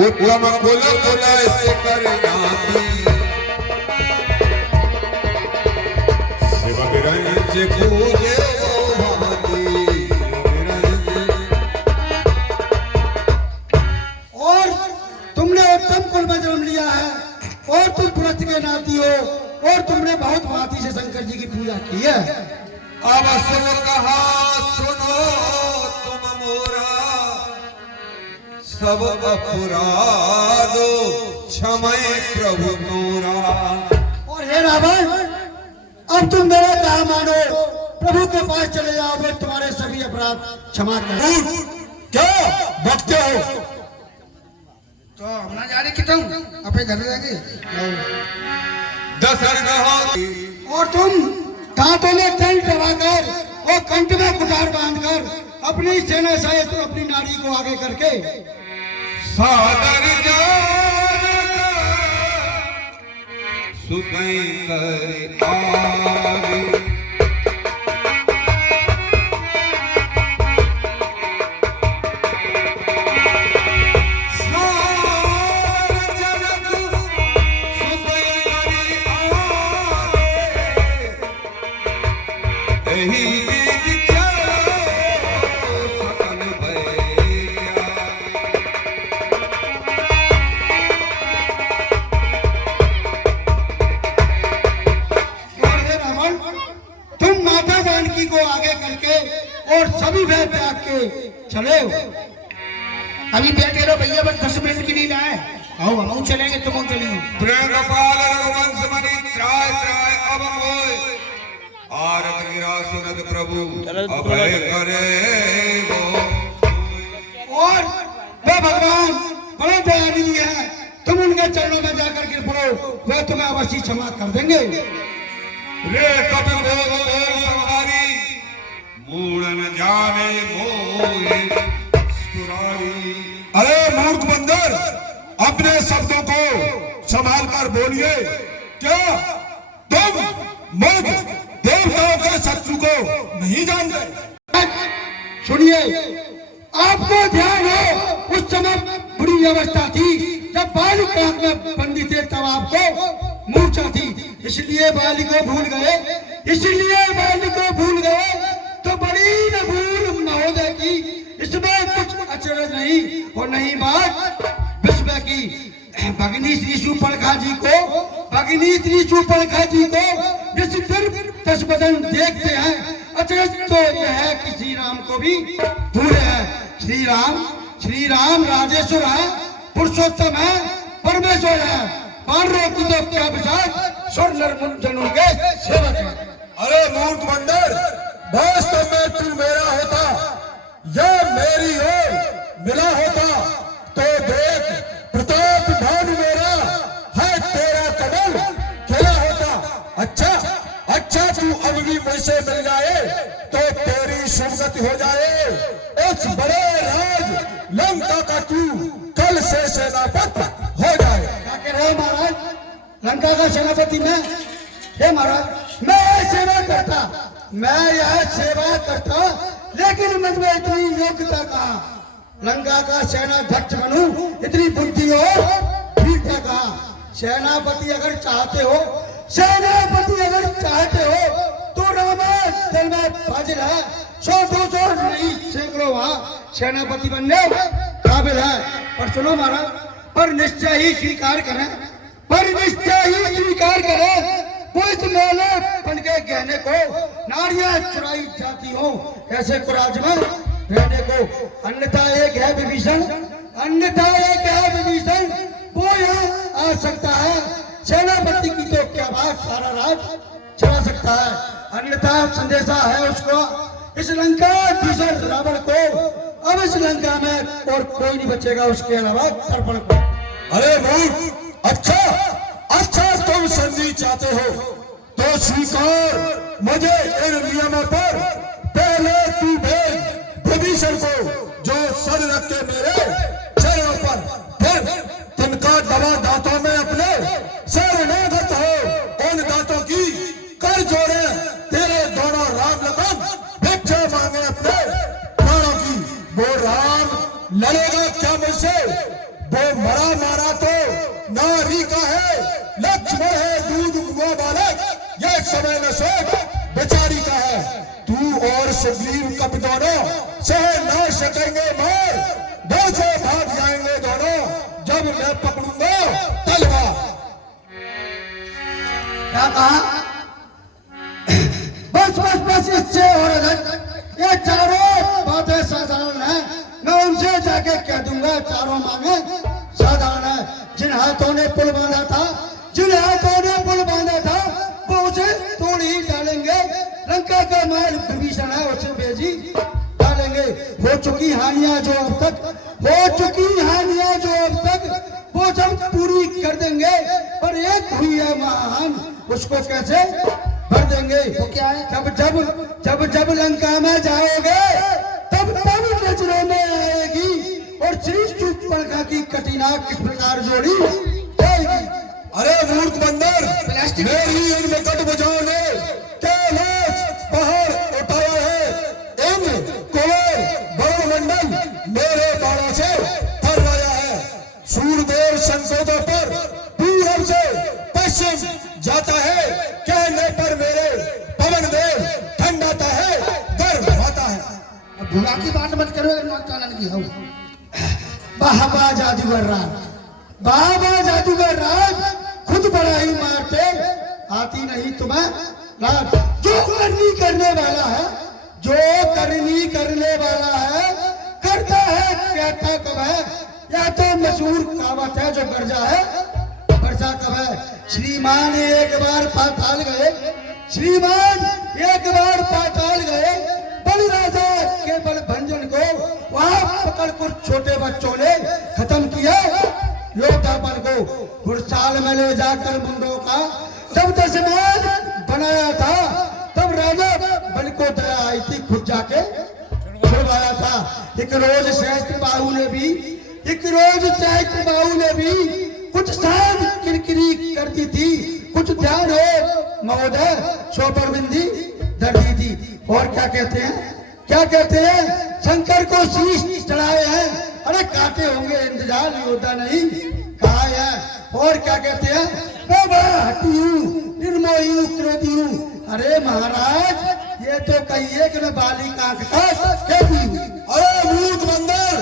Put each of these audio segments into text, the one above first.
उत्तम कुल कुल से कर नाती शिव विरंज पूजे वो भांति और तुमने उत्तम कुल में जन्म लिया है और तुम पुरस्त के नाती हो और तुमने बहुत भांति से शंकर जी की पूजा की है। अब सुन कहा सुनो तुम मोरा सब अपराध क्षमय प्रभु तोरा। और हे रावण अब तुम मेरा कहा मानो प्रभु के पास चले जाओ वे तुम्हारे सभी अपराध क्षमा कर। क्या भटके हो? तो हम ना जाने कितना अपने घर रहेंगे। और तुम दांतों में दंड दबाकर और कंठ में कुठार बांधकर अपनी सेना सहित अपनी नारी को आगे करके सादर सुतई कर आगे को आगे करके और सभी भय त्याग के चले हो। अभी बैठे रहो भैया बस 10 मिनट की नींद आए। आओ हम चलेंगे तुम चलिए। प्रेम गोपाल रघुवंश मणि त्राय त्राय अब मोय आरत गिरा सुनत प्रभु अभय करे वो। और वे भगवान बड़े दयानिधि हैं, तुम उनके चरणों में जाकर के पड़ो, वे तुम्हें अवश्य क्षमा कर देंगे। रे कपिल भोग और संहारी मूढ़ न जाने मोहे सुरारी। अरे मूर्ख बंदर अपने शब्दों को संभाल कर बोलिए। क्या तुम मुझ देवताओं के शत्रु को नहीं जानते? सुनिए, आपको ध्यान हो उस समय बुरी अवस्था थी जब बालिक कांख में बंदी थे, तब आपको मूर्छा थी, इसलिए बालिक को भूल गए। इसलिए बालिक को भूल गए तो बड़ी न भूल महोदय की, इसमें कुछ अचरज नहीं और नहीं बात विश्व की। भगनी श्री सुपर्णखा जी को जिस दिन 10 बदन देखते हैं, अचरज तो यह है कि श्री राम को भी भूल है। श्री राम राजेश्वर है, पुरुषोत्तम है, परमेश्वर है। बानरों की तो क्या विचार, स्वर नरमुंडनों के सेवक है। अरे मूर्ख बंदर, वास्तव में तू मेरा होता या मेरी ओर मिला होता तो देख प्रताप भानु मेरा है, तेरा कमल खिला होता। अच्छा तू अब भी मुझसे मिल जाए तो तेरी सुगति हो जाए। इस बड़े राज लंका का तू कल से सेनापति हो जाए। क्या कह रहे हो महाराज? लंका का सेनापति मैं? हे महाराज, मैं यह सेवा करता लेकिन मुझमें इतनी योग्यता कहाँ? लंका का सेनाध्यक्ष बनूं, इतनी बुद्धि और वीरता कहाँ? सेनापति अगर चाहते हो तो रामायण में हाजिर है। 100-200 नहीं, सैकड़ों वहाँ सेनापति बनने काबिल है। पर सुनो महाराज, पर निश्चय ही स्वीकार करें, वो इस मेलेपन के गहने को नारियां चुराई जाती हो ऐसे कुराज में रहने को। अन्यथा एक है विभीषण, वो यहाँ आ सकता है। सेनापति की तो क्या बात, सारा राज चला सकता है। अन्यथा संदेशा है उसको, इस लंका भीषण रावण को, अब इस लंका में और कोई नहीं बचेगा उसके अलावा तर्पण को। अरे मूर्ख, अच्छा तुम संधि चाहते हो तो स्वीकार मुझे इन नियमों पर। पहले तू भेज विभीषण को जो सर रख के मेरे चरणों पर, फिर तिनका दबा दांतों में अपने शरणागत हो। उन दांतों की कर जोड़े तेरे दोनों राम लखन, भिक्षा मांगे अपने प्राणों की। वो राम लड़ेगा क्या मुझसे? वो मरा मारा तो नारी का है, लक्ष्मण है दूध हुआ बालक, ये समय न सोच बेचारी का है। तू और सुग्रीव कप दोनों सह न सकेंगे मार, दो से भाग जाएंगे दोनों जब मैं पकड़ूंगा तलवार। क्या कहा? बस बस बस, इससे और अलग ये चारों बातें साधारण है, मैं उनसे जाके कह दूंगा। चारों मांगे साधारण है। जिन हाथों ने पुल बांधा था, जिन हाथों ने पुल बांधा था, वो उसे तोड़ ही डालेंगे। लंका का माल विभीषण है, उसे भेजी डालेंगे। हो चुकी हानियां जो अब तक, हो चुकी हानियां जो अब तक, वो सब पूरी कर देंगे। पर एक हुई है महान, उसको कैसे भर देंगे? वो क्या है? जब लंका में जाओगे तब नजरों में आएगी और श्री शूर्पणखा की कटिना किस प्रकार जोड़ी जाएगी। अरे मूर्ख बंदर, मेरी इन निकट बुझाओ ने कैलाश पहाड़ उठाया है, इन कुंवर बहुमंडल मेरे बाणों से भर रहा है। सूर्यदेव संकोदों पर पूरब से पश्चिम जाता है, कहने पर मेरे पवन देव ठंडाता है, गर्म आता है। अब भूला की बात मत करो, कानन की हो। बाबा जादूगर राज, बाबा जादूगर राज, खुद बड़ा ही मारते, आती नहीं तुम्हें राज। जो करनी करने वाला है, जो करनी करने वाला है, करता है कहता कब है। या तो मशहूर कहावत है जो गर्जा है वर्षा कब है। श्रीमान एक बार पाताल गए, श्रीमान एक बार पाताल गए, बल राजा के बल भंजन को वहां पकड़कर छोटे बच्चों ने खत्म किया योद्धा बल को। घुड़साल में ले जाकर मुंडों का जब दशमान बनाया था, तब राजा बल को दया आई थी, खुद जाके छुड़वाया था। एक रोज सहस्त्र बाहु ने भी, एक रोज सहस्त्र बाहु ने भी कुछ शांत किरकिरी करती थी, कुछ ध्यान हो महोदय सोपर बिंदी दर्दी थी। और क्या कहते हैं, क्या कहते हैं? शंकर को शीश चढ़ाए हैं, अरे काटे होंगे इंतजार योद्धा नहीं कहा है। और क्या कहते हैं? मैं बड़ा हटी हूँ, निर्मोही हूँ, क्रोधी हूँ। अरे महाराज, ये तो कहिए कि मैं बाली कांक का कहती हूँ। अरे मूर्ख बंदर,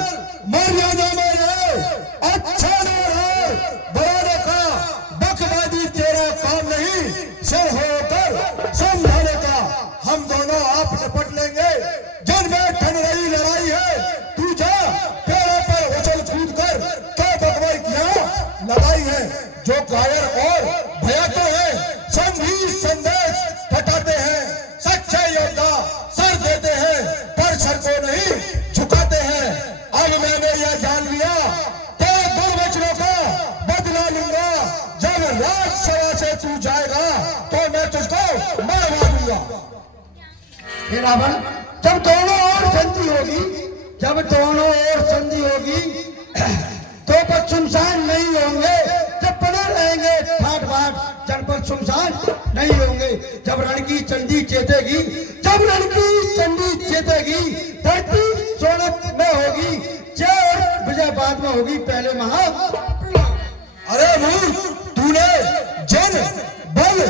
मर्यादा में रहो, अच्छा न रहो, बड़े का बकवादी तेरा काम नहीं, सिर होकर समझाने का। हम दोनों आप निपट लेंगे, जन में ठन रही लड़ाई है। तू जा पेड़ों पर उछल कूद कर क्या बकवाई किया लगाई है। जो कायर और भयातु है, संधि संदेश फटाते हैं, सच्चे योद्धा सर देते हैं, पर सर को नहीं झुकाते हैं। अब मैंने यह जान लिया, तेरे दुर्वचनों का बदला लूंगा। जब राजसभा से तू जाएगा तो मैं तुझको मरवा दूंगा। हे रावण, जब दोनों ओर संधि होगी, जब दोनों ओर संधि होगी तो पर सुनसान नहीं होंगे। जब पड़े रहेंगे ठाट बाट, जनपद सुनसान नहीं होंगे। जब रण की चंडी चेतेगी, जब रण की चंडी चेतेगी, धरती सोने में होगी, जय और विजय बाद में होगी, पहले महा। अरे मूर्ख, तूने जन बल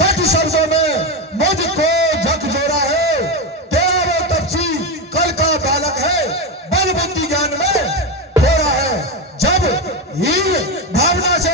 कट शब्दों में मुझको झकझोरा है। तेरा वो तपसी कल का बालक है, बल बुद्धि ज्ञान में थोड़ा है। जब हीन भावना से